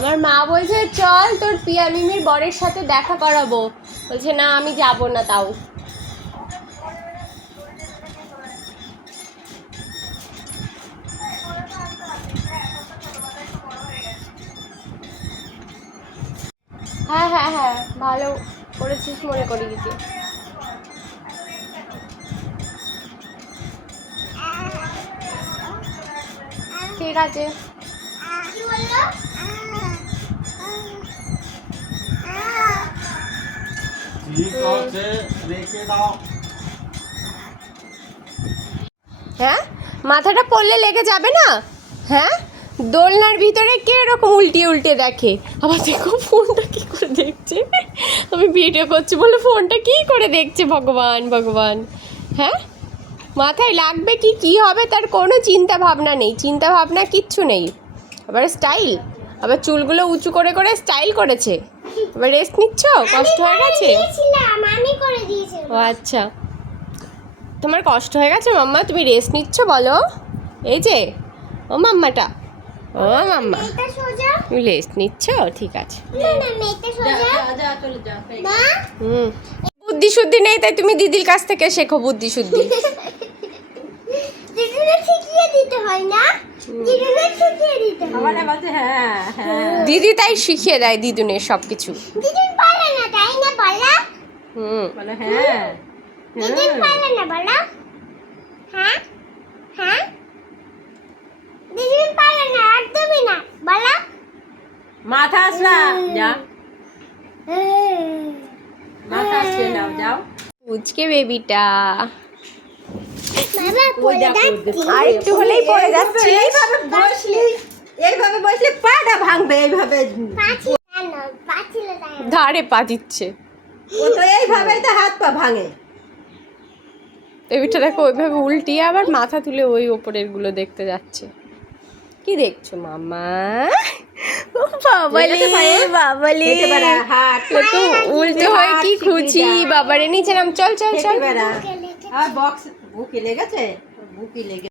আমার মা বলছে চল তোর পিয়া মিমির বরের সাথে দেখা করাবো, বলছে না আমি যাব না। তাও হ্যাঁ হ্যাঁ হ্যাঁ, ভালো করেছিস মনে করি দিতে। ঠিক আছে। হ্যাঁ, মাথাটা পড়লে লেগে যাবে না? হ্যাঁ, দোলনার ভিতরে কে এরকম উল্টিয়ে উল্টে দেখে? আবার দেখো ফোনটা কি করে দেখছে, আমি ভিডিও করছি বলে ফোনটা কি করে দেখছে, ভগবান ভগবান। হ্যাঁ, মাথায় লাগবে কি কি হবে তার কোনো চিন্তা ভাবনা নেই, চিন্তা ভাবনা কিচ্ছু নেই। আবার স্টাইল, আবার চুলগুলো উঁচু করে করে স্টাইল করেছে। আবার রেস্ট নিচ্ছ, কষ্ট হয়ে গেছে? ও আচ্ছা, তোমার কষ্ট হয়ে গেছে মাম্মা, তুমি রেস্ট নিচ্ছ বলো? এই যে ও মাম্মাটা, ও মাম্মা তুমি রেস্ট নিচ্ছ, ঠিক আছে। বুদ্ধি শুদ্ধি নেই তাই তুমি দিদির কাছ থেকে শেখো বুদ্ধি শুদ্ধি। দিদি তাই শিখিয়ে দেয় দিদুনের সবকিছু। মাথা আসলা যা, মাথা আসলে নাও যাও। উচকে বেবিটা আর একটু হলেই পড়ে যাচ্ছে। এইভাবে বসলে পাটা ভাঙবে, এইভাবে ধারে পা দিচ্ছে। ও তো এইভাবেই তো হাত পা ভাঙে। বেবিটা দেখো ওইভাবে উল্টিয়ে আবার মাথা তুলে ওই ওপরের গুলো দেখতে যাচ্ছে। কি দেখছো মামা? বাবালে বাবালে, দেখো উল্টো হয়ে কি খুঁজি। বাবারে নিচে নাম, চল চল চল। আর বক্স বুকে লেগেছে, বুকে লেগে